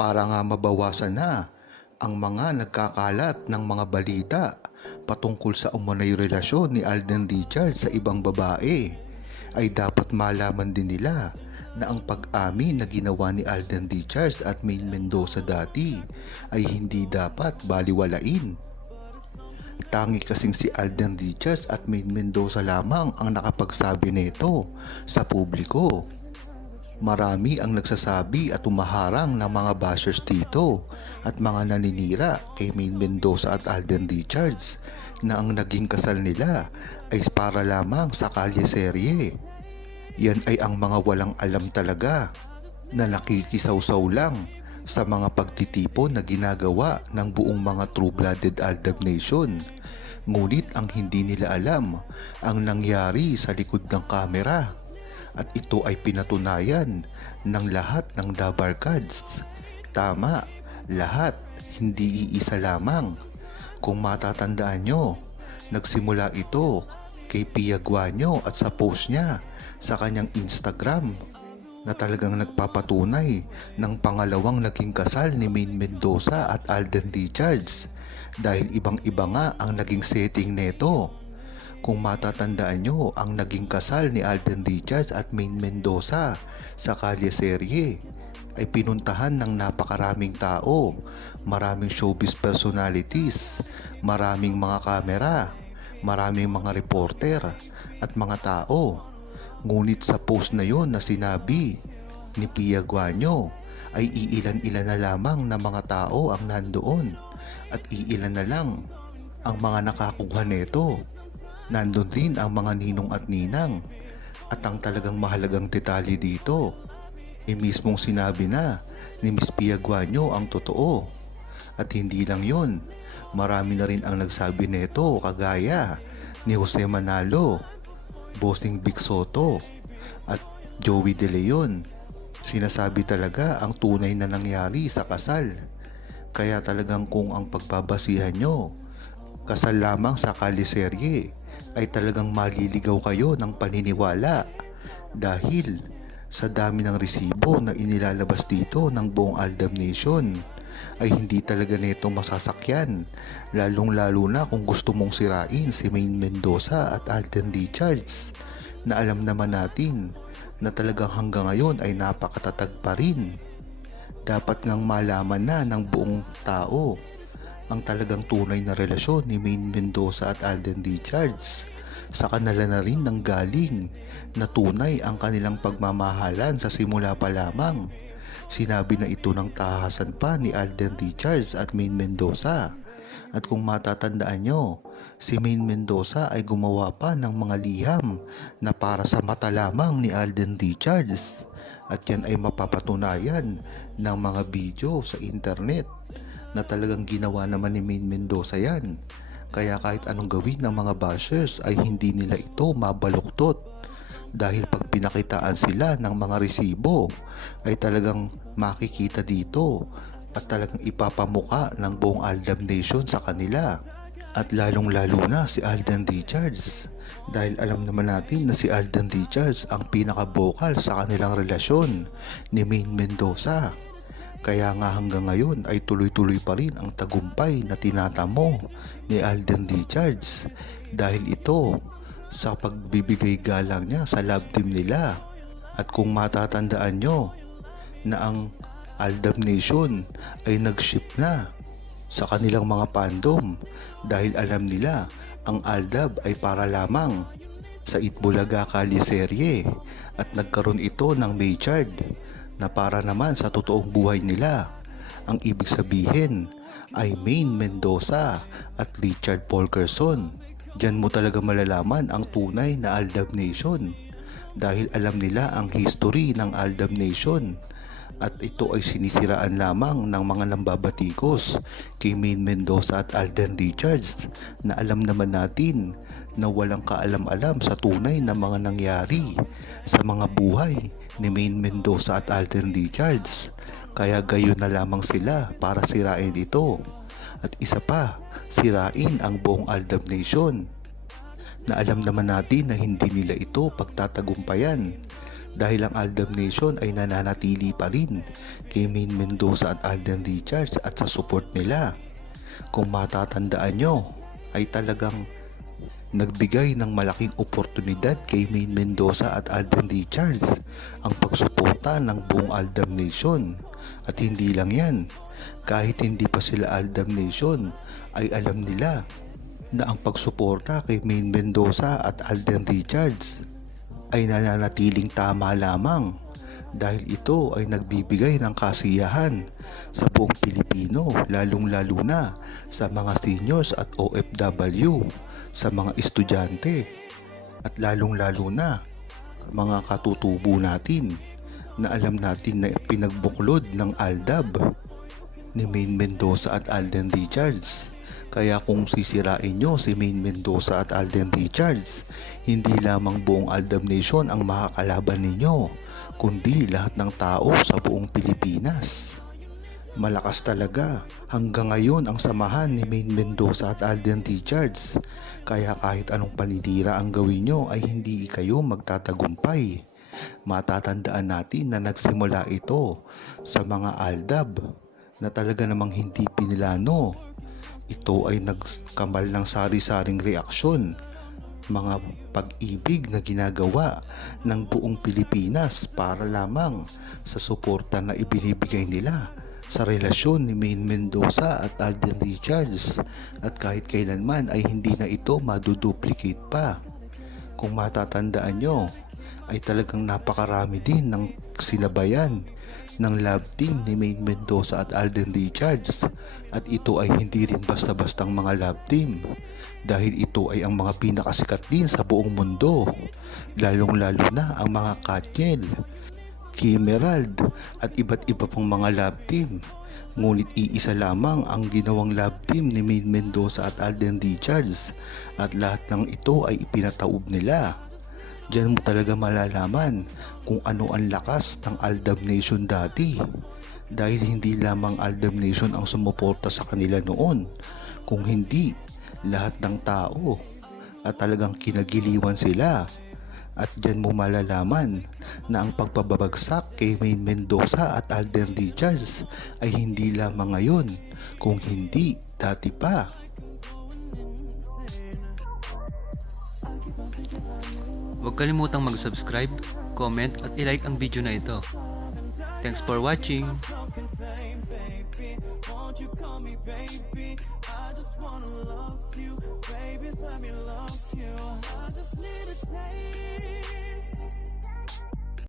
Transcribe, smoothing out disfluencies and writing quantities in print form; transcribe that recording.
para nga mabawasan na ang mga nagkakalat ng mga balita patungkol sa umano'y relasyon ni Alden Richards sa ibang babae, ay dapat malaman din nila na ang pag-amin na ginawa ni Alden Richards at Maine Mendoza dati ay hindi dapat baliwalain. Tangi kasing si Alden Richards at Maine Mendoza lamang ang nakapagsabi nito sa publiko. Marami ang nagsasabi at umaharang ng mga bashers dito at mga naninira kay Maine Mendoza at Alden Richards na ang naging kasal nila ay para lamang sa kalye-serye. Yan ay ang mga walang alam talaga na nakikisawsaw lang sa mga pagtitipon na ginagawa ng buong mga true-blooded Aldab Nation. Ngunit ang hindi nila alam ang nangyari sa likod ng kamera. At ito ay pinatunayan ng lahat ng Dabarkads. Tama, lahat, hindi iisa lamang. Kung matatandaan nyo, nagsimula ito kay Pia Guanyo at sa post niya sa kanyang Instagram na talagang nagpapatunay ng pangalawang naging kasal ni Maine Mendoza at Alden Richards dahil ibang-iba nga ang naging setting neto. Kung matatandaan nyo, ang naging kasal ni Alden Richards at Maine Mendoza sa kalye-serye ay pinuntahan ng napakaraming tao, maraming showbiz personalities, maraming mga kamera, maraming mga reporter at mga tao. Ngunit sa post na yon na sinabi ni Pia Guanyo ay iilan-ilan na lamang na mga tao ang nandoon at iilan na lang ang mga nakakuha nito. Nandun din ang mga ninong at ninang at ang talagang mahalagang detalye dito ay mismong sinabi na ni Miss Pia Guanyo ang totoo. At hindi lang yon, marami na rin ang nagsabi nito kagaya ni Jose Manalo, Bossing Big Soto at Joey De Leon. Sinasabi talaga ang tunay na nangyari sa kasal. Kaya talagang kung ang pagbabasihan nyo kasal lamang sa kaliserye ay talagang maliligaw kayo ng paniniwala dahil sa dami ng resibo na inilalabas dito ng buong Aldab Nation ay hindi talaga nito masasakyan, lalong lalo na kung gusto mong sirain si Maine Mendoza at Alden Richards na alam naman natin na talagang hanggang ngayon ay napakatatag pa rin. Dapat ngang malaman na ng buong tao ang talagang tunay na relasyon ni Maine Mendoza at Alden Richards. Sa kanila na rin nang galing na tunay ang kanilang pagmamahalan sa simula pa lamang. Sinabi na ito ng tahasan pa ni Alden Richards at Maine Mendoza. At kung matatandaan nyo, si Maine Mendoza ay gumawa pa ng mga liham na para sa mata lamang ni Alden Richards. At yan ay mapapatunayan ng mga video sa internet na talagang ginawa naman ni Maine Mendoza yan. Kaya kahit anong gawin ng mga bashers ay hindi nila ito mabaluktot. Dahil pag pinakitaan sila ng mga resibo ay talagang makikita dito at talagang ipapamuka ng buong Aldab Nation sa kanila. At lalong lalo na si Alden Richards dahil alam naman natin na si Alden Richards ang pinaka-vocal sa kanilang relasyon ni Maine Mendoza. Kaya nga hanggang ngayon ay tuloy-tuloy pa rin ang tagumpay na tinatamo ni Alden Richards dahil ito sa pagbibigay galang niya sa love team nila. At kung matatandaan nyo na ang Aldab Nation ay nag-ship na sa kanilang mga fandom dahil alam nila ang Aldab ay para lamang sa Itbulaga Kaliserye at nagkaroon ito ng Maychard na para naman sa totoong buhay nila. Ang ibig sabihin ay Maine Mendoza at Richard Polkerson. Diyan mo talaga malalaman ang tunay na Aldab Nation dahil alam nila ang history ng Aldab Nation. At ito ay sinisiraan lamang ng mga lambabatikos kay Maine Mendoza at Alden Richards na alam naman natin na walang kaalam-alam sa tunay na mga nangyari sa mga buhay ni Maine Mendoza at Alden Richards. Kaya gayon na lamang sila para sirain ito. At isa pa, sirain ang buong Aldab Nation na alam naman natin na hindi nila ito pagtatagumpayan. dahil ang Aldab Nation ay nananatili pa rin kay Maine Mendoza at Alden Richards at sa support nila. Kung matatandaan nyo, ay talagang nagbigay ng malaking oportunidad kay Maine Mendoza at Alden Richards ang pagsuporta ng buong Aldab Nation. At hindi lang yan, kahit hindi pa sila Aldab Nation ay alam nila na ang pagsuporta kay Maine Mendoza at Alden Richards ay nananatiling tama lamang dahil ito ay nagbibigay ng kasiyahan sa buong Pilipino, lalong-lalo na sa mga seniors at OFW, sa mga estudyante at lalong-lalo na mga katutubo natin na alam natin na pinagbuklod ng Aldab ni Maine Mendoza at Alden Richards. Kaya kung sisirain nyo si Maine Mendoza at Alden Richards, hindi lamang buong Aldab Nation ang makakalaban ninyo, kundi lahat ng tao sa buong Pilipinas. Malakas talaga hanggang ngayon ang samahan ni Maine Mendoza at Alden Richards, kaya kahit anong paninira ang gawin nyo ay hindi kayo magtatagumpay. Matatandaan natin na nagsimula ito sa mga Aldab na talaga namang hindi pinilano. Ito ay nagkamal ng sari-saring reaksyon, mga pag-ibig na ginagawa ng buong Pilipinas para lamang sa suporta na ibinibigay nila sa relasyon ni Maine Mendoza at Alden Richards, at kahit kailanman ay hindi na ito maduduplicate pa. Kung matatandaan nyo, ay talagang napakarami din ng sinabayan ng love team ni Maine Mendoza at Alden Richards, at ito ay hindi rin basta-bastang mga love team dahil ito ay ang mga pinakasikat din sa buong mundo, lalong-lalo na ang mga Katniel, Kimerald at iba't iba pang mga love team. Ngunit iisa lamang ang ginawang love team ni Maine Mendoza at Alden Richards, at lahat ng ito ay ipinataob nila. Diyan mo talaga malalaman kung ano ang lakas ng Aldab Nation dati, dahil hindi lamang Aldab Nation ang sumuporta sa kanila noon, kung hindi lahat ng tao, at talagang kinagiliwan sila. At diyan mo malalaman na ang pagpabagsak kay Maine Mendoza at Alden Richards ay hindi lamang ngayon, kung hindi dati pa. Huwag kalimutang mag-subscribe, comment at i-like ang video na ito. Thanks for watching! Won't you call me baby? I just wanna love you, baby, let me love you.